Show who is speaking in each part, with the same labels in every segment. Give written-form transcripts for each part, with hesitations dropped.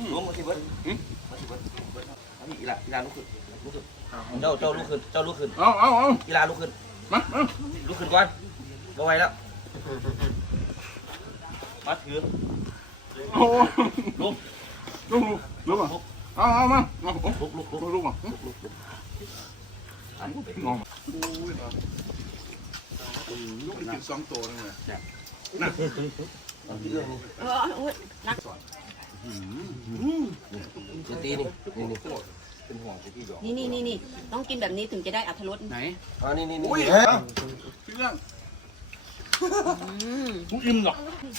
Speaker 1: ล้มมาสิเบิ้ลมาสิเบิ้ลอันนี้อีลาลุกขึ้นเจ้าลุกขึ้น
Speaker 2: เอา
Speaker 1: อีลาลุกขึ้น
Speaker 2: มา
Speaker 1: ลุกขึ้นก่อนบ่ไหวแล้วมาถือ
Speaker 2: โอ้ลุกเอามาลุกมางงลูกกิน2ตัวเลยนะ
Speaker 1: ตีนี่เป็นห่วงที่ดอก
Speaker 3: นี่ต้องกินแบบนี้ถึงจะได้อรรถรส
Speaker 1: ไหนนี่
Speaker 2: พี่เรื่อง
Speaker 1: อิ่มหรอ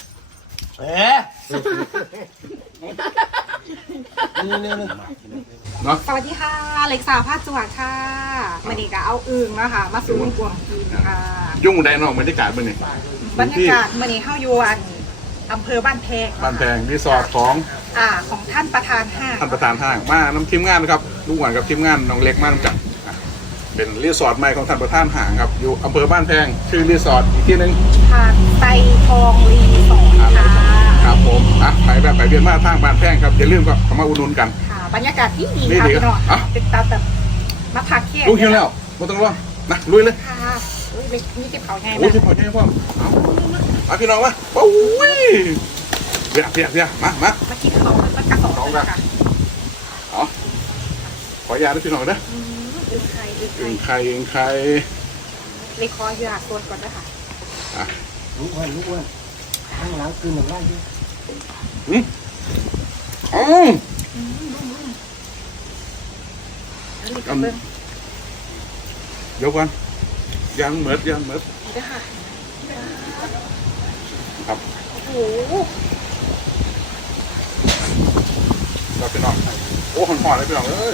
Speaker 4: สวัสดีค่ะเล็กสาวภาคจังหวัดค่ะมันนี่ก็เอาอึ่งนะคะมาสู่กวงกินค่ะ
Speaker 2: ยุ่งได้นอกบรรยากาศมันนี่
Speaker 4: บรรยากาศมันนี่เข้ายวนอำเภอบ้านแพง
Speaker 2: รีสอร์ทของ
Speaker 4: ท่านประธานห้าง
Speaker 2: มาน้ำทีมงานนะครับลูกหวานกับทีมงานน้องเล็กมาจัดเป็นรีสอร์ทใหม่ของท่านประธานห้างครับอยู่อำเภอบ้านแพงชื่อรีสอร์ทอีกที่นึง
Speaker 4: หาดไตทองรีสอร์ทค่ะ
Speaker 2: ครับผมไปเวียนมาทางบ้านแพงครับอย่าลืมก็เข้ามาอุดหนุนกัน
Speaker 4: ค่ะบรรยากาศดีค่ะพี่น้องติดตามแบบมาพักแค่
Speaker 2: ลูกหิวแล้วไม่ต้องรอนะลุยเลย
Speaker 4: ค่ะนี่เก็บเขาไง
Speaker 2: เก็บเขาไงพ่อเอาพี่น้องมาโอ้ยเบียมา
Speaker 4: กินเขาแล้วกระสอบกัน
Speaker 2: อ๋อขอยาด้วยพี่น้องนะ
Speaker 4: อึ่งไข่เลยคออยากตัวก่อนนะคะ
Speaker 1: ลูกว่าข้างหลังคือหนึ่งไร่ด้วย
Speaker 2: เดี๋ยวก่อนยังเหมือด
Speaker 4: ได้ค่ะ
Speaker 2: ครับ
Speaker 4: โอ้โห
Speaker 2: เราไปนอนโอ้หอนเลยไปนอนเลย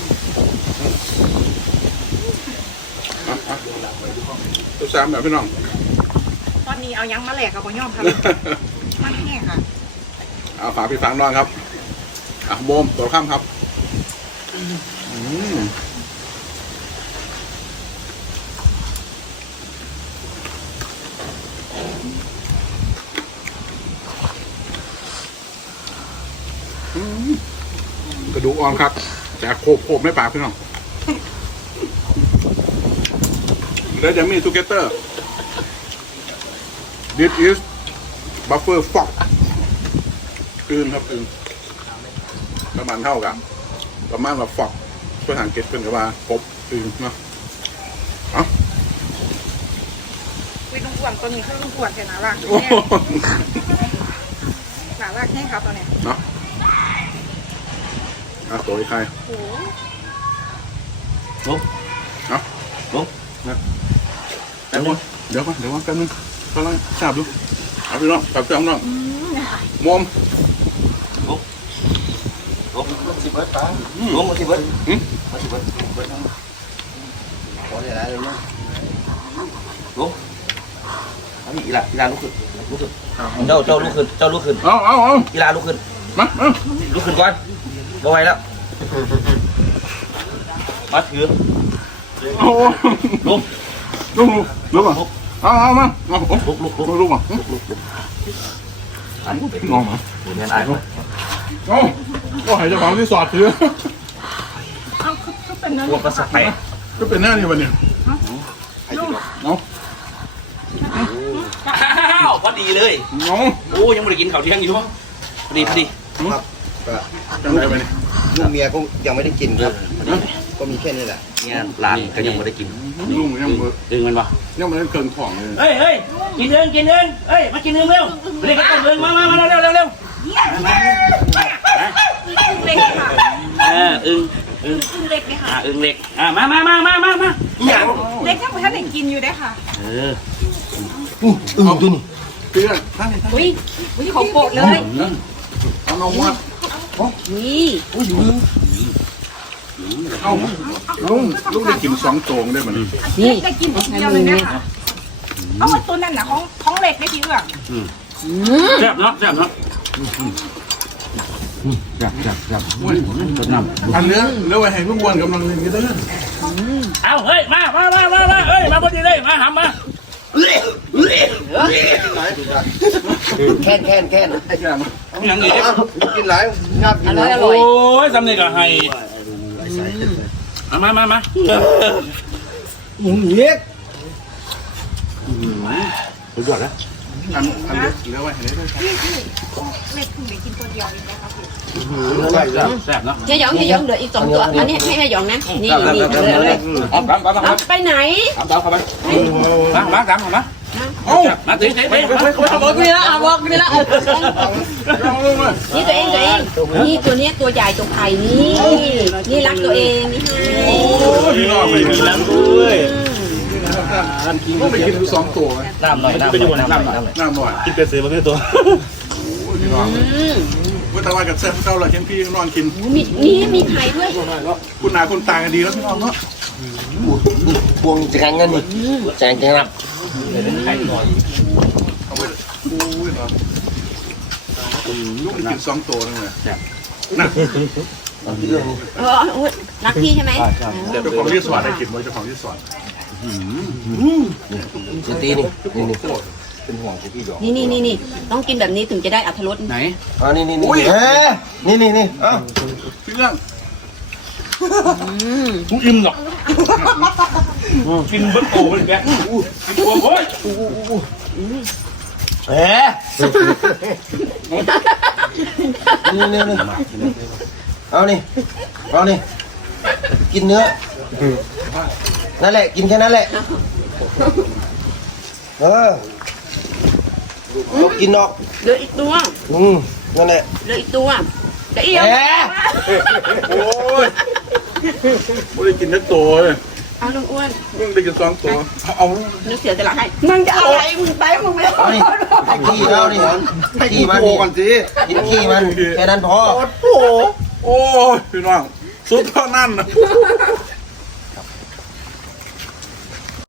Speaker 2: ตัวสามแบบพี่น้อง
Speaker 4: ตอนนี้เอายังมาแหลกกับบ่ย่อมครับมันแห้งค่ะ
Speaker 2: เอาฝาพี่ฟังนอนครับโบมตัวข้ามครับกระดูกอ่อนครับแต่โคบไม่ปากพี่น้องแล้วจะมีทูเกเตอร์ This is buffer fox อื่นครับอื่นประมาณเท่ากับประมาณว่าฟอกเพื่อหางเก็ตเป็นกับว่าครบอื่นเนาะ
Speaker 4: วิลุงขวดตัวนี้คือลุงขวดเห็นหนาลากหนาลากแห้งครับตัวเนี้ย
Speaker 2: เนาะตัวใคร
Speaker 1: ลุกนะ
Speaker 2: เดี๋ยวก่อนกันนึงกำลังจับดูเอาไปน้องจับเจ้าน้องมอม
Speaker 1: ล้มมาสิเบิ้ลล้มมาสิเบิ้ลขอได้ไรเลยเนี่ยล้มอันนี้อีลาลุกขึ้นเจ้าลุกขึ้น
Speaker 2: เอา
Speaker 1: อีลาลุกขึ้น
Speaker 2: มา
Speaker 1: ลุกขึ้นก่อนบ่ไหวแล้วมาถือ
Speaker 2: โอ้
Speaker 1: ลุก
Speaker 2: มาเอามาลุกมา
Speaker 1: อันนี้เป็น
Speaker 2: งงเหรอ
Speaker 1: เรียนอ่าน
Speaker 2: ก็ให้เจ้าของที่สอดถือ
Speaker 4: เป็นนั่น
Speaker 1: พวกกระสับไป
Speaker 2: ก็เป็นหน้านี่วันนี้
Speaker 1: พอดีเลยโอ้ยังไม่ได้กินข้าวเที่ยงอยู่พอดี
Speaker 5: ครับ
Speaker 2: จังไรไปเนี่ย
Speaker 5: ลูกเมียก็ยังไม่ได้กินครับก็มีแค่นี้แหละ
Speaker 1: เนี่ยร้านก็ยังไม่ได้กิน
Speaker 2: ลุงยัง
Speaker 1: ดึงมันปะ
Speaker 2: ยังไม่ได้เกินของเลย
Speaker 1: เฮ้ยกินเองมากินเองเร็วเรียกกันเองมาเร็ว
Speaker 4: เล็กค่ะ
Speaker 1: อึ่ง
Speaker 4: เล็กเลยค่ะ
Speaker 1: อึ่งเล็กมา
Speaker 4: เล็กยังไม่ทันได้กินอยู่ได้ค่ะ
Speaker 1: อึ่งตัวนี้
Speaker 2: เพื่อน
Speaker 4: อุ้ยเขาโปะเลย
Speaker 2: เอาน้องวัด
Speaker 4: นี่
Speaker 2: เอาลุงได้กิน2 ตัวได้มั้ย
Speaker 4: นี่ได้กินเดียวเลยเนี่ยค่ะเอาตัวนั่นน่ะของเล็กได้พี่เอื้อ
Speaker 1: แซ่บเนาะจับ
Speaker 2: อันเนื้อไว้ให้พวกวนกำลังเล่นกันเด้อ
Speaker 1: เอาเฮ้ยมาเฮ้ยมาพอดีเลยมาหำมา
Speaker 5: แค่น
Speaker 2: ยังอีก
Speaker 5: กินหลายงับ
Speaker 3: อร่อยอร่อย
Speaker 6: โอ้ยสำเนียงก็ให้มา
Speaker 5: มึงเย็ด
Speaker 6: สุดยอดนะ
Speaker 2: อันเหลือไว้ให้ได้ด้วยครับ
Speaker 4: เล็กถึงได้กินตัวเดียวเองนะคะพี่
Speaker 6: แซ่บเนาะ
Speaker 3: เฮียหยองเหลืออีก2 ตัวอันนี้ให้เฮียหยองนะนี่เลย
Speaker 6: เอาตาม
Speaker 3: ไปไหน
Speaker 6: เข้าไปมาตามเข้ามามาตี
Speaker 3: บอกนี่ละบอกนี่ละนี่ตัวเองนี่ตัวนี้ตัวใหญ่ตัวไข่นี่รักตัวเองนี่ให้
Speaker 2: พี่น้องไปกิน
Speaker 6: น้ำด้วย
Speaker 2: ต้องไปกินดู2 ตัวไหม
Speaker 6: น้ำหน่อยน้ำหน่อย
Speaker 2: น้ำหน่อย
Speaker 6: กินเป็ดเสือมาเป็นตัว
Speaker 2: พี่น้องว่าแต่ว่ากับแซ่บเจ้าเราเช่นพี่นอนกิน
Speaker 3: มีไข่ด้วย
Speaker 2: คุณนาคุณตากันดีแล้วพี่น้องเนาะ
Speaker 5: บวงจะกันกันนี่แจงจะงับ
Speaker 2: เอาไปอู้ยเนาะลูกไปกิน2 ตัวนึงเลยนะ
Speaker 3: รักพี่ใช่ไหม
Speaker 2: เจ้าของรีสอร์ทได้กินไว้เจ้าของรีสอร์ท
Speaker 5: จะตีนี่
Speaker 3: นี่ต้องกินแบบนี้ถึงจะได้อรรถรส
Speaker 6: ไหน
Speaker 5: อ๋อนี่นี่เอ้า
Speaker 2: พี่เรื่อง
Speaker 6: กูอิ่มหรอกกินเบิ้ลโตเลยแกกินตัวโอ้ย
Speaker 5: นี่เอานี่กินเนื้อนั่นแหละกินแค่นั้นแหละต้องกินออก
Speaker 3: เหลืออีกตัว
Speaker 5: นั่นแหละ
Speaker 3: เหลืออีกตัวเดี๋ยวอีก
Speaker 2: โอ้ยไม่ได้กินทั้งตัวเลย
Speaker 3: เอาลุงอ้วน
Speaker 2: เพิ่งได้กิน2 ตัวเอา
Speaker 3: นึกเสียสละให้มึงจะอะไรมึงไปมึงไม่
Speaker 5: เอานี่ขี้เอานี่ขี้มันก่อนสิกินขี้มันแค่นั้นพอ
Speaker 2: โอ้ยพี่น้องสุดเท่านั้นนะ